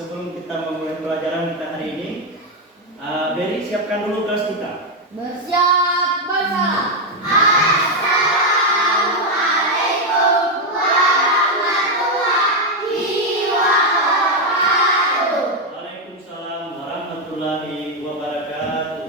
sebelum kita memulai pelajaran kita hari ini, Beri siapkan dulu kelas kita. Bersiap bersalah. Waalaikumsalam warahmatullahi wabarakatuh.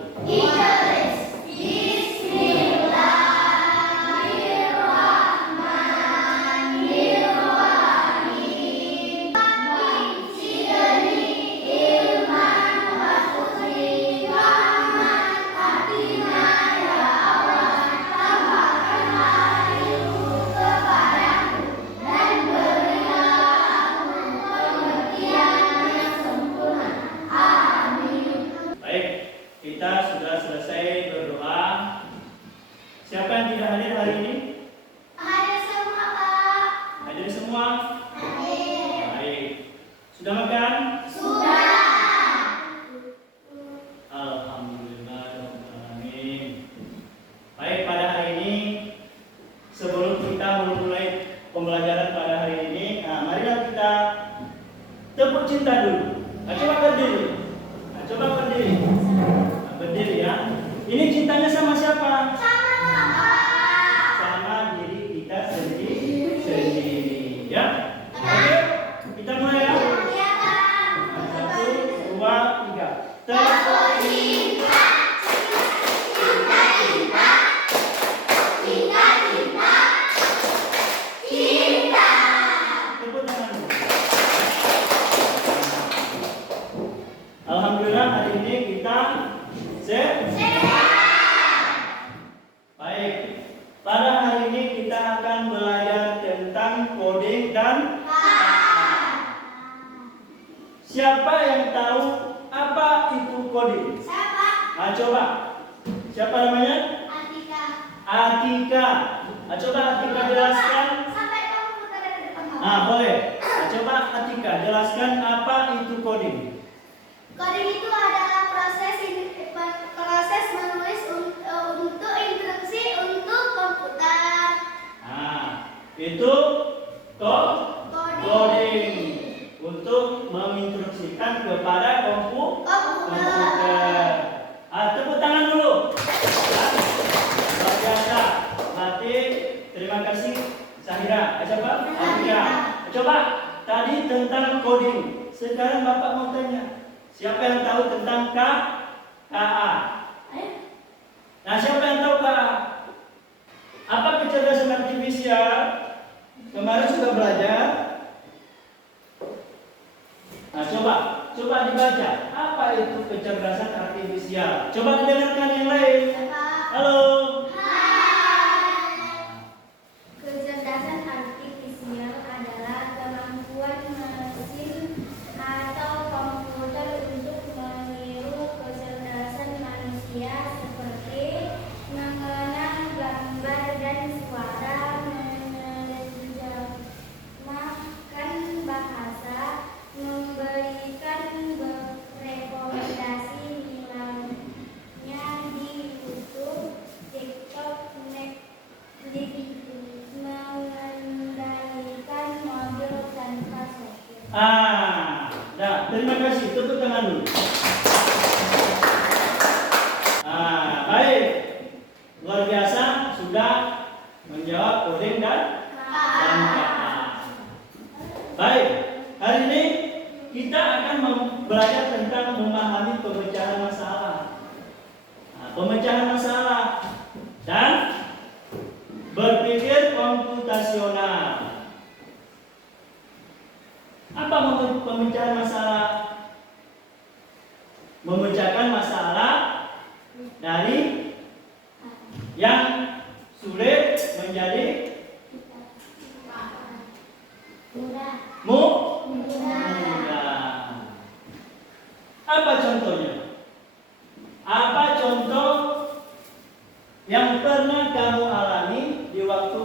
Kita sudah selesai berdoa. Siapa yang tidak hadir hari ini? Hadir semua, Pak. Hadir semua? Hadir. Baik. Sudah makan? Sudah. Alhamdulillahirrahmanirrahim. Baik, pada hari ini sebelum kita memulai pembelajaran pada hari ini, marilah kita tepuk cinta dulu. Coba berdiri. Coba berdiri. Berdiri ya. Ini cintanya sama siapa? Sama diri kita sendiri. Ya. Oke. Kita mulai ya. 1, 2, 3. Tepuk cinta. Tepuk tangan. Alhamdulillah hari ini kita baik. Pada hari ini kita akan belajar tentang coding dan siapa yang tahu apa itu coding? Siapa? Coba. Siapa namanya? Atika. Atika. Coba Atika jelaskan. Sampai kamu putar ke depan. Boleh. Coba Atika jelaskan apa itu coding. Coding itu adalah proses menulis untuk instruksi untuk komputer. Itu coding untuk menginstruksikan kepada komputer. Tepuk tangan dulu. Luar biasa. Berarti terima kasih Sahira. Siapa? Atika. Coba tadi tentang coding. Sekarang Bapak mau tanya. Siapa yang tahu tentang KA? Nah, siapa yang tahu KA? Apa kecerdasan artifisial? Kemarin sudah belajar. Nah, coba dibaca. Apa itu kecerdasan artifisial? Coba didengarkan yang lain. Halo. Kecerdasan artifisial adalah kemampuan mesin atau komputer untuk meniru kecerdasan manusia seperti mengenang gambar dan suara, menerjemahkan bahasa, memberikan rekomendasi misalnya di YouTube, TikTok, Netflix, mengendalikan mobil tanpa sopir. Terima kasih. Tepuk tangan dulu. Baik. Luar biasa sudah menjawab coding dan KA. Baik. Hari ini kita akan belajar tentang memahami pemecahan masalah. Pemecahan masalah dan berpikir komputasional. Apa pemecahan masalah? Memecahkan masalah dari yang sulit menjadi mudah. Apa contohnya? Apa contoh yang pernah kamu alami di waktu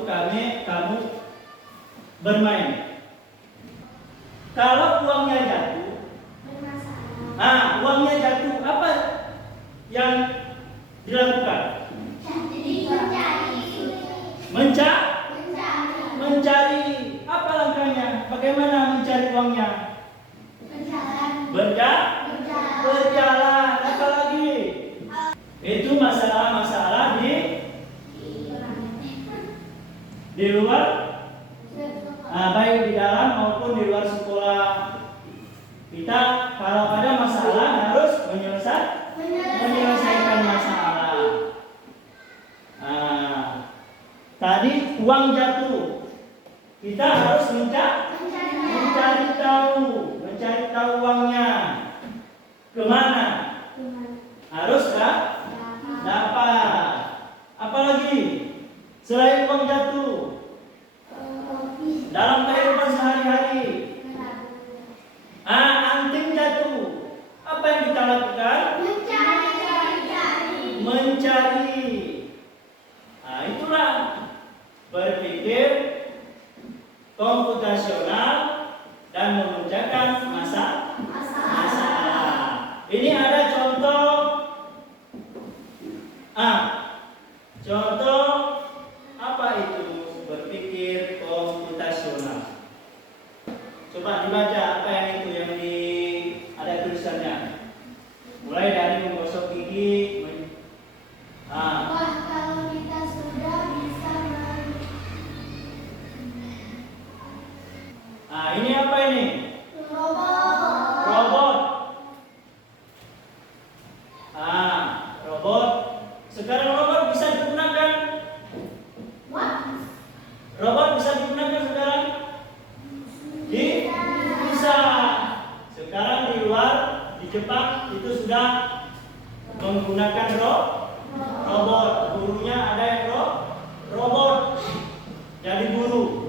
kamu bermain? Kalau uangnya jatuh, uangnya jatuh, apa yang dilakukan? Mencari. Apa langkahnya? Bagaimana mencari uangnya? di luar, baik di dalam maupun di luar sekolah. Kita kalau ada masalah harus menyelesaikan masalah. Tadi uang jatuh, kita harus mencari tahu uangnya kemana. Harus dapat. Apalagi selain uang jatuh dalam kehidupan sehari-hari, anting jatuh, apa yang kita lakukan? Mencari. Itulah berpikir komputasional dan mengerjakan masalah. Ini ada contoh. Contoh apa itu berpikir komputasional? Coba dibaca apa yang itu yang ada tulisannya. Mulai dari menggosok gigi. Kalau kita sudah bisa Ini apa ini? robot. Robot. Robot. Sekarang robot bisa digunakan. Robot bisa digunakan sekarang? Bisa. Sekarang di luar, di Jepang itu sudah menggunakan robot. Gurunya ada yang robot. Jadi guru.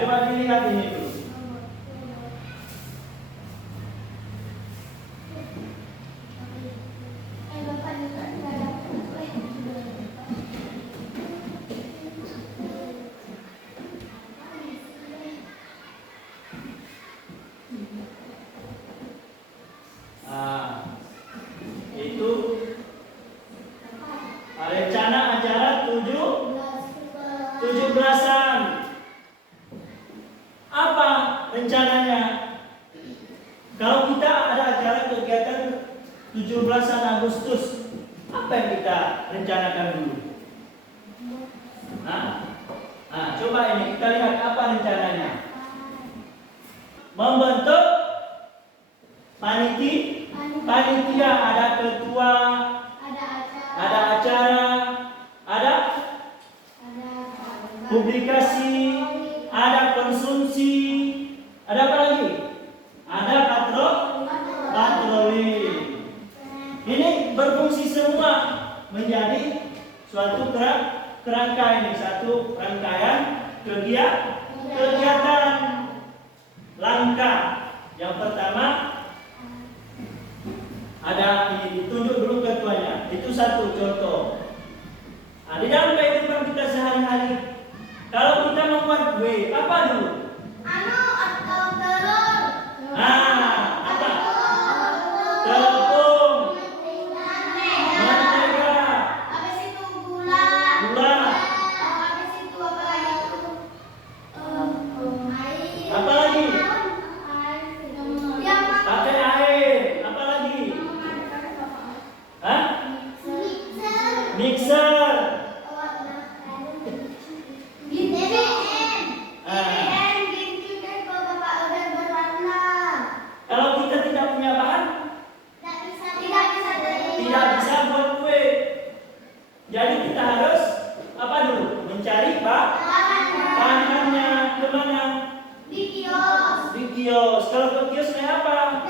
Coba dilihat ini dulu. Itu rencana acara 17-an. Apa rencananya? Kalau kita ada acara kegiatan 17-an Agustus, apa yang kita rencanakan dulu? Coba ini kita lihat apa rencananya. Membentuk panitia, ada ketua, ada acara, ada publikasi, ada konsumsi, ada apa lagi? Ada patroli. Ini berfungsi semua menjadi suatu kerangka ini, satu rangkaian kegiatan. Langkah yang pertama ada ini, ditunjuk dulu ketuanya. Itu satu contoh. Di dalam kehidupan kita sehari-hari, kalau kita membuat kue, apa dulu? Atau telur. Apa? Tepung, mentega, Habis itu gula. Habis itu apa lagi? Air. apa lagi? Yang Pakai air, apa lagi? Mixer. Kalau kita tidak punya bahan, tidak bisa buat kue. Jadi kita harus apa dulu? Mencari bahannya kemana? Di kios. Kalau ke kios naik apa?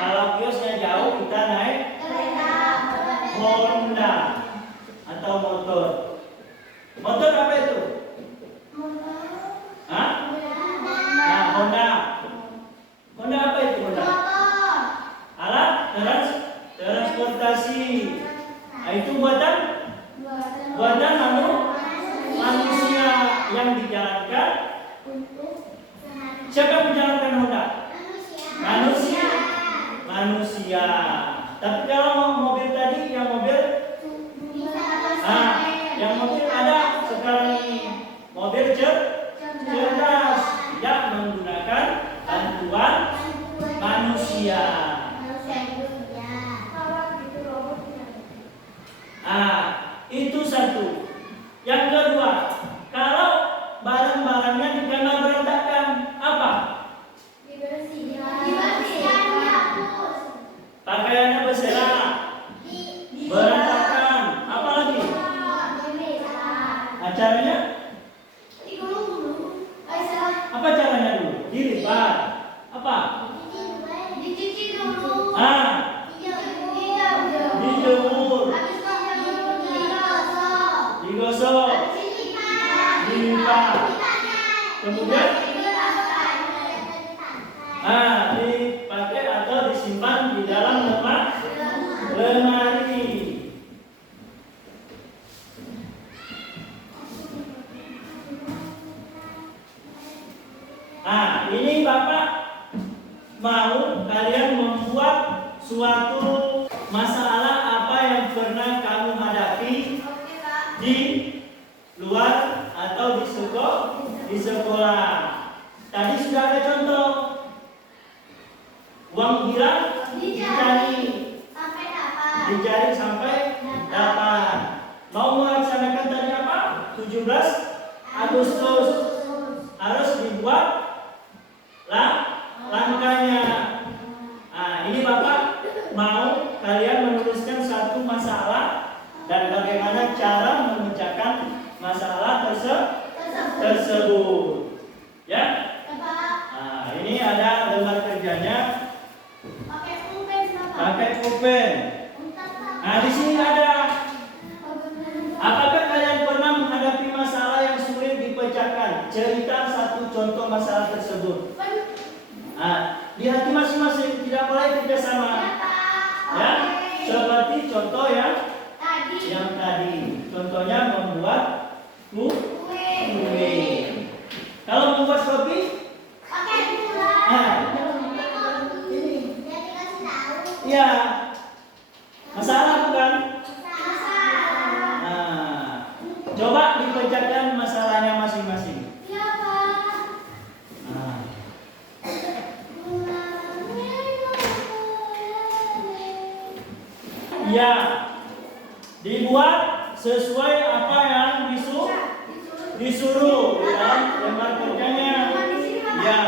Kalau kiosnya jauh, kita naik Honda atau motor. Motor apa itu? Honda. Honda apa itu Honda? Alat transportasi. Itu buatan manusia yang dijalankan. Siapa yang menjalankan Honda? Manusia. Tapi kalau mobil tadi, yang mobil ada sekarang ini mobil cerdas, tidak menggunakan bantuan manusia. Itu satu. Yang kedua, kalau barang-barangnya di kamar berantakan, apa? Dibersihkan, dihapus. Pakaiannya berserakan, berantakan, apa lagi? Acaranya? Apa caranya dulu? Dilipat. Apa? Dicuci dulu. Dijemur, Habis dijemur, digosok, dilipat. Kemudian dipakai atau disimpan di dalam lemari. Ini Bapak mau kalian membuat suatu masalah apa yang pernah kamu hadapi di luar atau di sekolah. Tadi sudah ada contoh. Uang hilang dicari sampai dapat. Mau melaksanakan tadi apa? 17 Agustus. Harus dibuat langkahnya. Ini Bapak mau kalian menuliskan satu masalah dan bagaimana cara memecahkan masalah tersebut. Ya. Ini ada lembar kerjanya. Pakai pulpen. Di sini ada. Apakah kalian pernah menghadapi masalah yang sulit dipecahkan? Cerita satu contoh masalah tersebut. Di hati masing-masing, tidak boleh kerjasama. Ya, seperti contoh yang tadi. Contohnya membuat kue. Kalau membuat kopi, ya masalah bukan? Coba dipecahkan masalahnya masing-masing. Ya, dibuat sesuai apa yang disuruh dalam lembar kerjanya. Ya.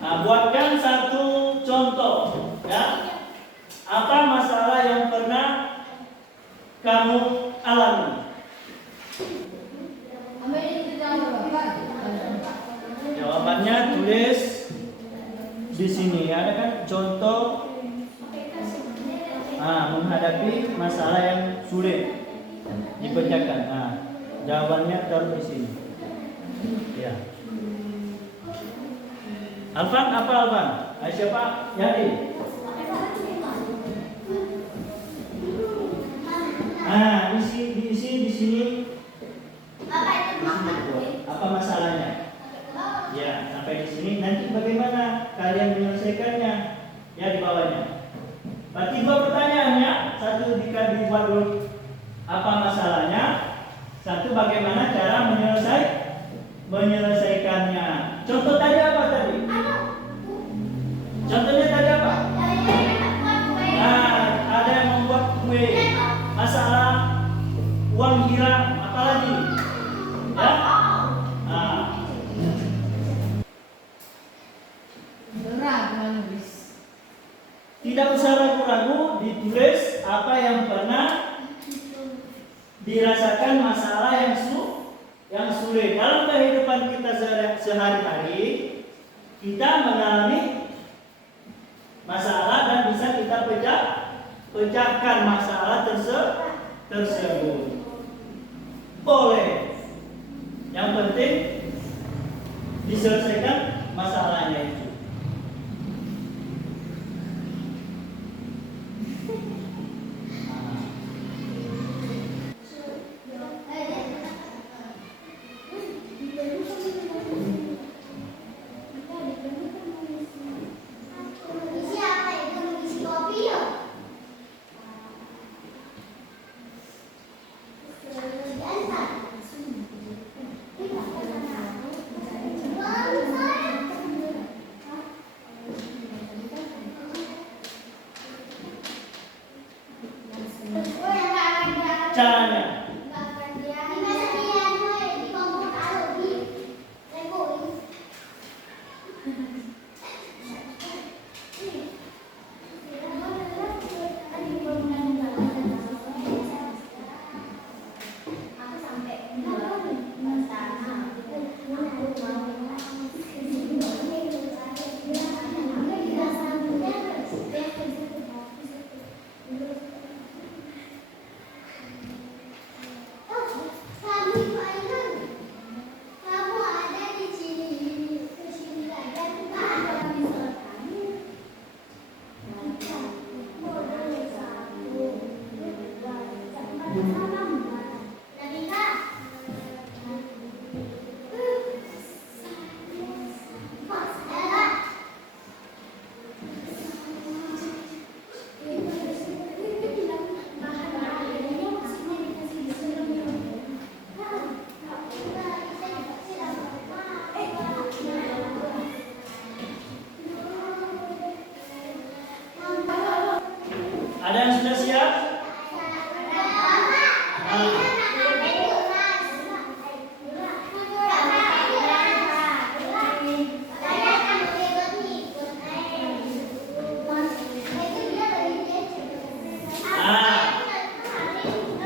Buatkan satu contoh, ya. Apa masalah yang pernah kamu alami? Jawabannya tulis di sini. Ada kan contoh menghadapi masalah yang sulit dipecahkan. Jawabannya taruh di sini. Ya. Alvan, apa Alvan? Siapa? Yadi. Diisi di sini. Apa masalahnya? Ya, sampai di sini. Nanti bagaimana kalian menyelesaikannya? Ya, di bawahnya. Berarti dua pertanyaannya. Satu dibuat dulu apa masalahnya. Satu bagaimana cara menyelesaikannya. Contoh tadi apa tadi? Contohnya tadi apa? Ada yang membuat kue. Masalah uang hilang, apa lagi? Ya? Tidak usah ragu-ragu, ditulis apa yang pernah dirasakan masalah yang sulit. Dalam kehidupan kita sehari-hari, kita mengalami masalah dan bisa kita pecahkan masalah tersebut. Boleh. Yang penting diselesaikan masalahnya itu. Bangsa caranya? Ada yang sudah siap?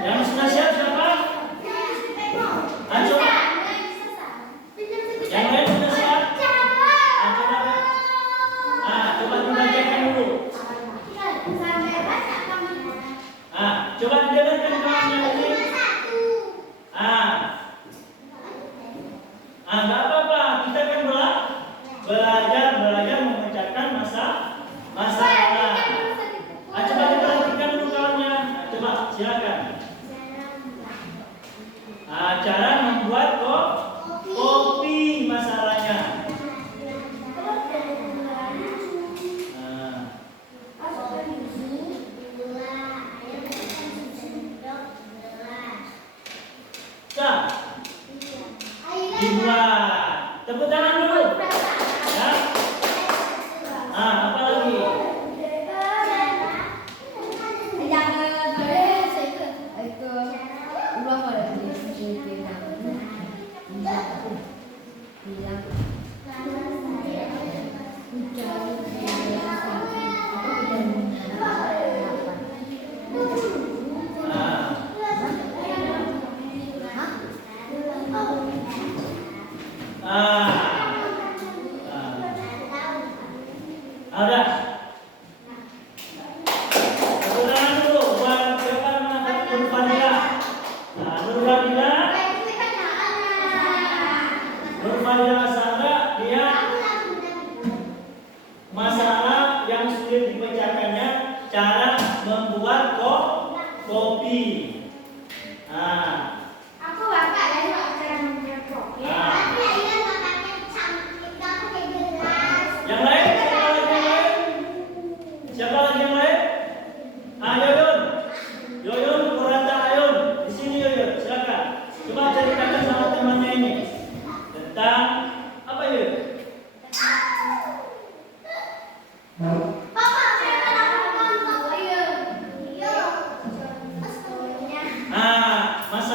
Yang sudah siap siapa? Coba. Yang lain sudah siap? Coba. Coba dibacakan dulu. Coba didengarkan kawannya ini. Nggak apa-apa. Kita kan belajar memecahkan masalah. Coba diperhatikan dulu kawannya. Coba silakan. Cara membuat kopi masalahnya. Dibuat. Tepuk tangan dulu. Ya. Apa lagi? Udah. Tepuk tangan dulu buat siapa namanya Nur Fadila. Nur Fadila Sandra, dia masalah yang sulit dipecahkannya cara membuat kopi. Yang lain? Siapa lagi yang lain? Yoyon, Kurata Ayun. Di sini Yoyon, silakan. Coba ceritakan sama temannya ini tentang apa Yoyon? Masa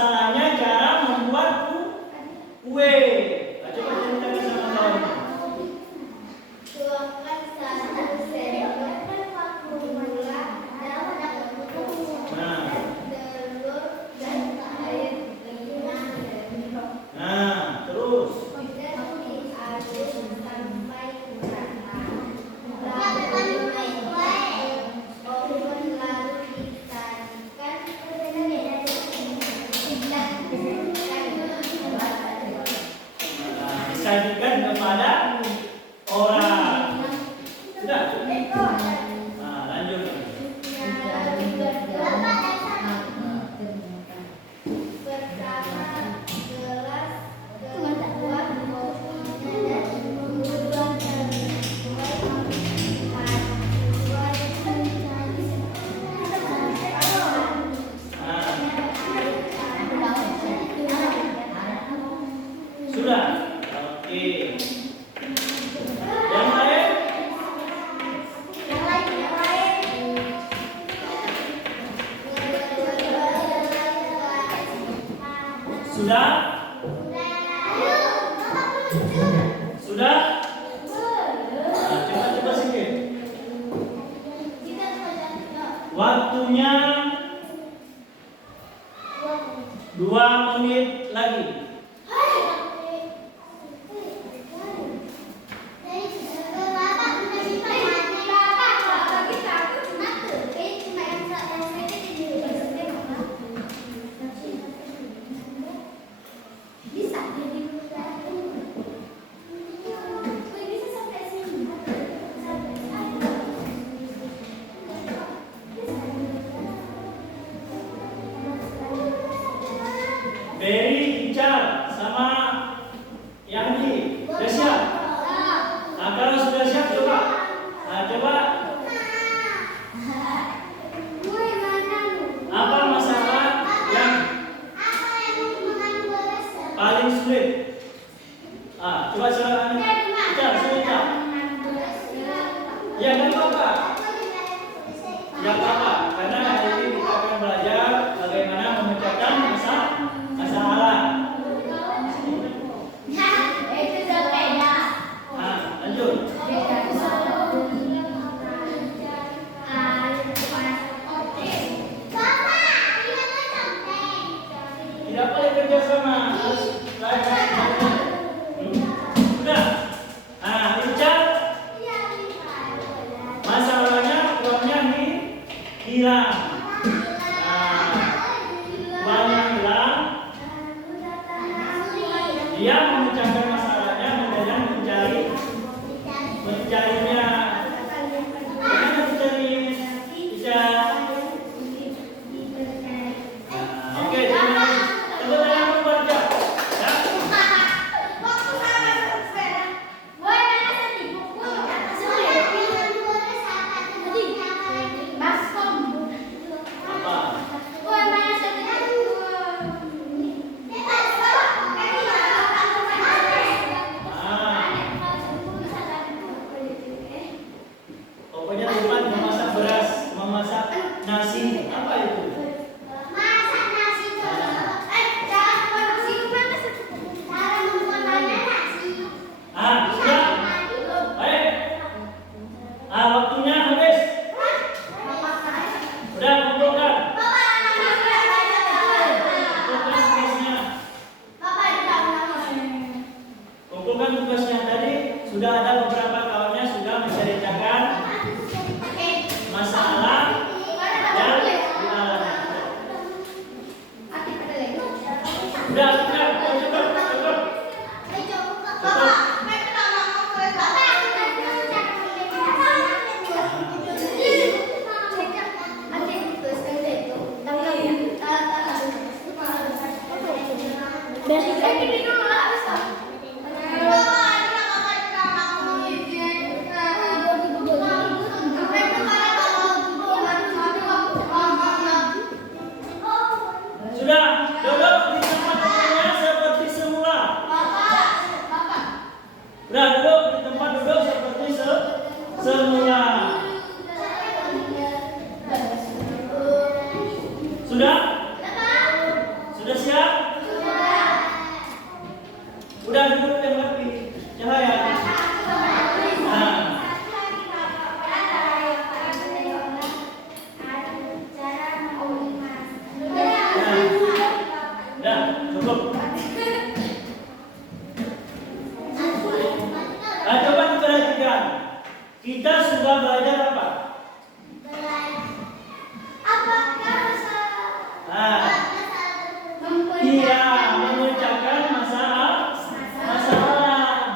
Sudah? Sudah? Nah, coba sedikit. Waktunya 2 menit lagi. Beri, Ical, sama Yandi, sudah siap? Nah, kalau sudah siap coba. Nah, coba apa masalah yang paling sulit? Ah, coba silakan. Ical, sulit Ical. Ya, nggak apa-apa. Ya, apa-apa. Karena hari ini kita akan belajar bagaimana memecahkan masalah. Lanjut. Tidak boleh kerjasama. Sudah. Nah, Ical, masalahnya uangnya hilang. Uangnya hilang. Dia memecahkan masalahnya dengan mencarinya. Bagaimana mencari Ical? Oke, coba tangan membaca. Ya. Apa? Pokoknya tempat memasak beras, memasak nasi, apa itu? Sudah. Baik. Waktunya habis. Sudah, kumpulkan. Kumpulkan tugasnya. Kumpulkan tugasnya tadi. Sudah ada beberapa kawannya sudah menceritakan masalah yang dialami. Sudah, cukup. Sudah, duduk di tempat duduknya seperti semula. Sudah, duduk di tempat duduk seperti semula. Sudah? Sudah siap? Udah duduk yang lebih cahaya. Nah. Udah, cukup. Nah, coba diperhatikan. Kita sudah belajar apa? Iya, memecahkan masalah,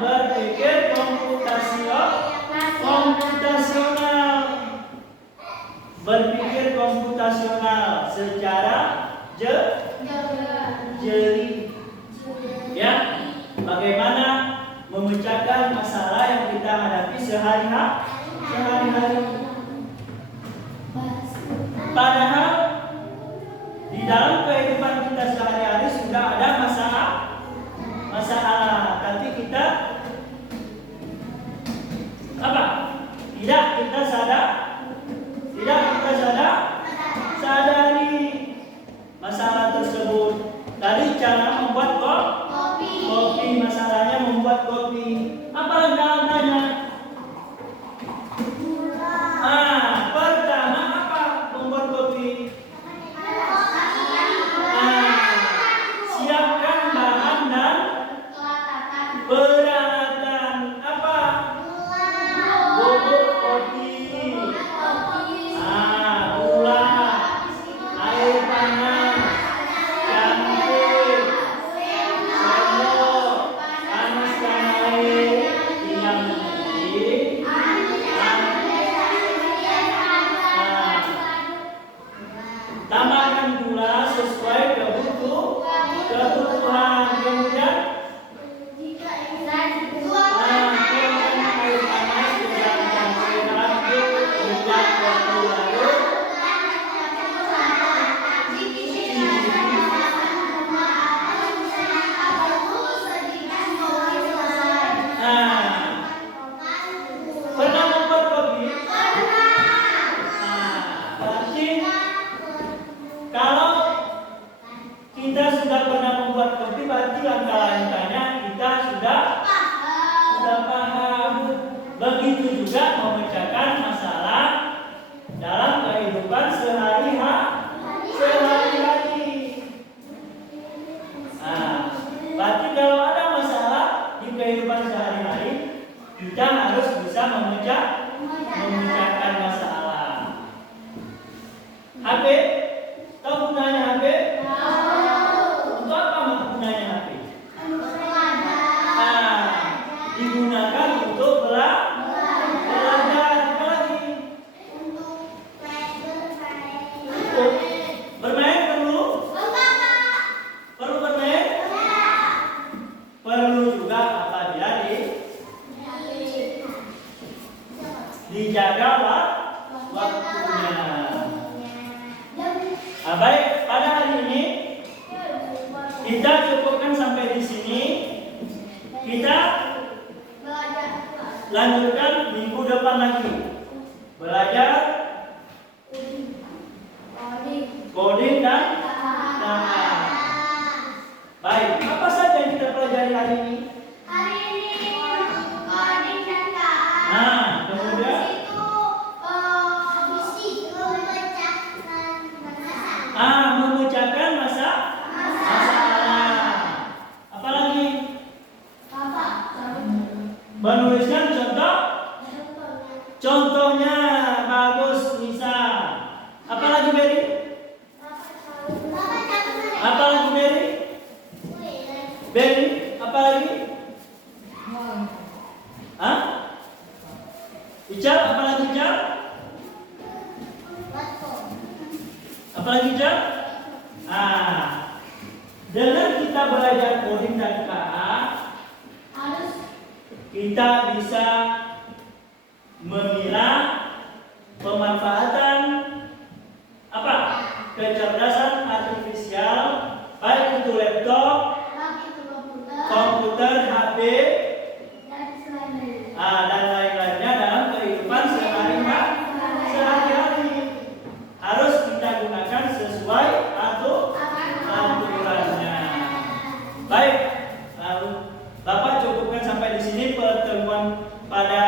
berpikir komputasional secara jeli. Ya, bagaimana memecahkan masalah yang kita hadapi sehari-hari. Padahal di dalam kehidupan kita sehari-hari sudah ada masalah, tapi kita apa? Tidak kita sadari masalah tersebut. Tadi cara membuat kita sudah pernah membuat kopi, berarti langkah-langkahnya kita sudah paham. Begitu juga memecahkan masalah dalam kehidupan sehari-hari. Nah, berarti kalau ada masalah di kehidupan sehari-hari, kita harus bisa memecahkan masalah. HP, tahu gunanya HP? Untuk apa gunanya HP? Digunakan untuk belajar. Apa lagi? Untuk bermain perlu bermain? Perlu juga apabila dijaga waktunya. Baik, pada hari ini kita cukupkan sampai di sini. Kita lanjutkan minggu depan lagi belajar coding dan data. Baik, apa saja yang kita pelajari hari ini? Nah, kemudian memecahkan masalah. Apa lagi? Menuliskan contohnya. Bagus, Nisa. Apa lagi, Beri? Apa lagi, Beri? Beri, apa lagi? Hah? Ical, apa lagi, Ical? Apa lagi, Ical? Dengan kita belajar coding dan KA, kita bisa memilah pemanfaatan kecerdasan artifisial, baik itu laptop, komputer, HP, dan lain-lainnya dalam kehidupan sehari-hari. Harus kita gunakan sesuai aturannya. Baik, Bapak cukupkan sampai di sini pertemuan pada